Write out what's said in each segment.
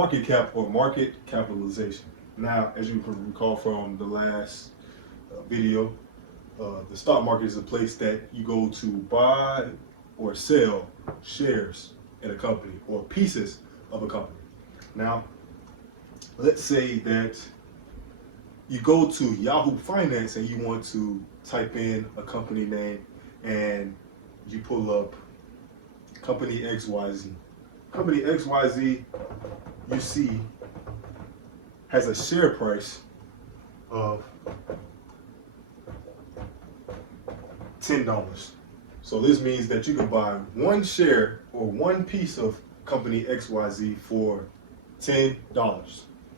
market cap or market capitalization. Now, as you can recall from the last video, the stock market is a place that you go to buy or sell shares in a company or pieces of a company. Now, let's say that you go to Yahoo Finance and you want to type in a company name and you pull up company XYZ. Company XYZ, you see, has a share price of $10. So this means that you can buy one share or one piece of company XYZ for $10.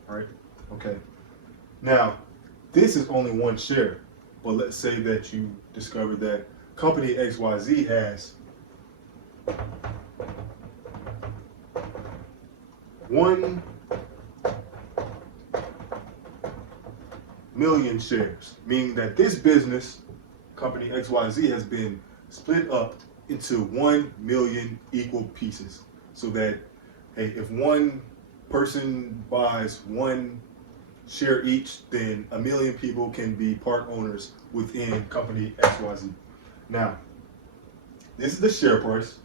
Right? Okay. Now, this is only one share, but let's say that you discover that company XYZ has 1,000,000 shares, meaning that this business, company XYZ, has been split up into 1,000,000 equal pieces, so that, hey, if one person buys one share each, then 1,000,000 people can be part owners within company XYZ. Now, this is the share price.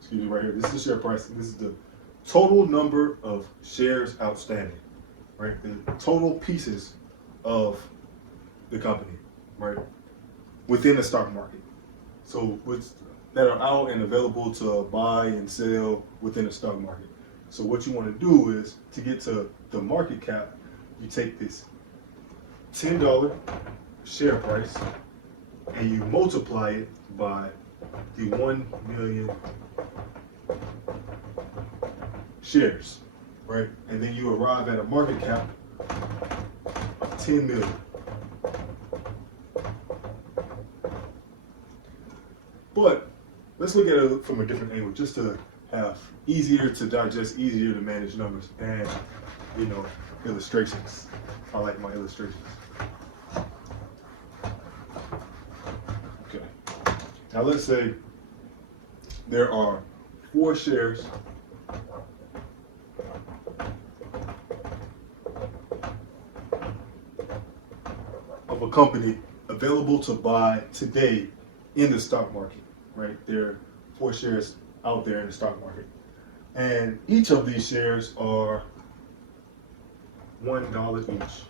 Excuse me, right here. This is the share price. This is the total number of shares outstanding, right? The total pieces of the company, right? Within the stock market. So that are out and available to buy and sell within the stock market. So what you want to do is, to get to the market cap, you take this $10 share price and you multiply it by the 1,000,000 shares, right? And then you arrive at a market cap of 10 million. But let's look at it from a different angle, just to have easier to digest, easier to manage numbers, and illustrations. I like my illustrations. Okay. Now let's say there are 4 shares of a company available to buy today in the stock market, right? There are 4 shares out there in the stock market. And each of these shares are $1 each.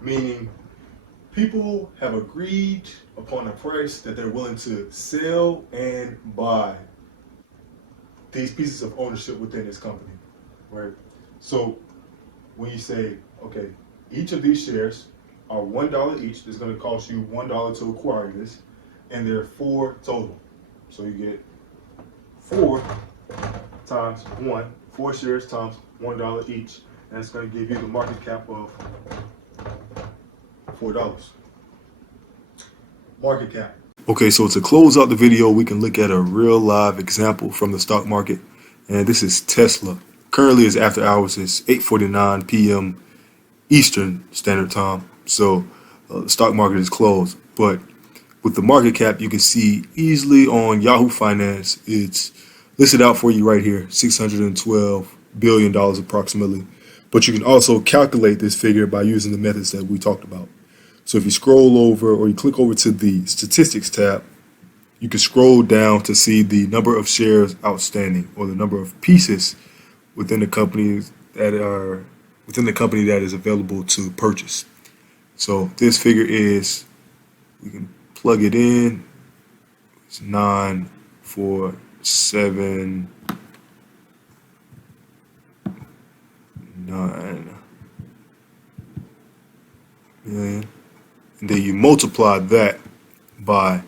Meaning people have agreed upon a price that they're willing to sell and buy these pieces of ownership within this company, right? So when you say, okay, each of these shares are $1 each, it's going to cost you $1 to acquire this, and there are 4 total. So you get 4 times 1, 4 shares times $1 each, and that's going to give you the market cap of $4. Market cap. Okay, so to close out the video, we can look at a real live example from the stock market, and this is Tesla. Currently, it's after hours. It's 8:49 p.m. Eastern Standard Time, so the stock market is closed. But with the market cap, you can see easily on Yahoo Finance, it's listed out for you right here, $612 billion approximately. But you can also calculate this figure by using the methods that we talked about. So if you scroll over, or you click over to the statistics tab, you can scroll down to see the number of shares outstanding, or the number of pieces within the company that is available to purchase. So this figure is, we can plug it in, it's 947 million, and then you multiply that by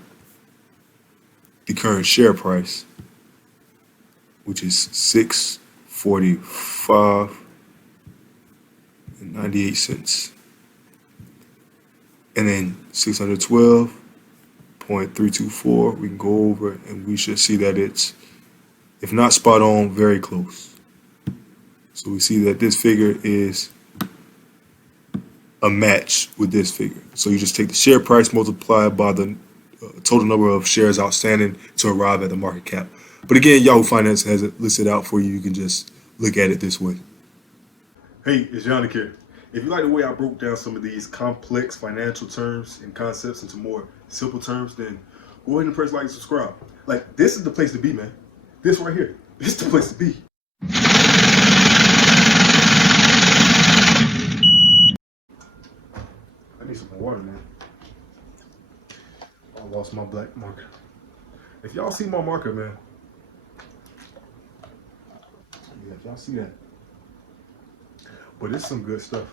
the current share price, which is $645.98, and then 612.324. We can go over it, and we should see that it's, if not spot on, very close. So we see that this figure is a match with this figure. So you just take the share price multiplied by the total number of shares outstanding to arrive at the market cap. But again, Yahoo Finance has it listed out for you. You can just look at it this way. Hey, it's Yannick here. If you like the way I broke down some of these complex financial terms and concepts into more simple terms, then go ahead and press like and subscribe. Like, this is the place to be, man. This right here. This is the place to be. I need some more water, man. I lost my black marker. If y'all see my marker, man. Yeah, if y'all see that. But it's some good stuff.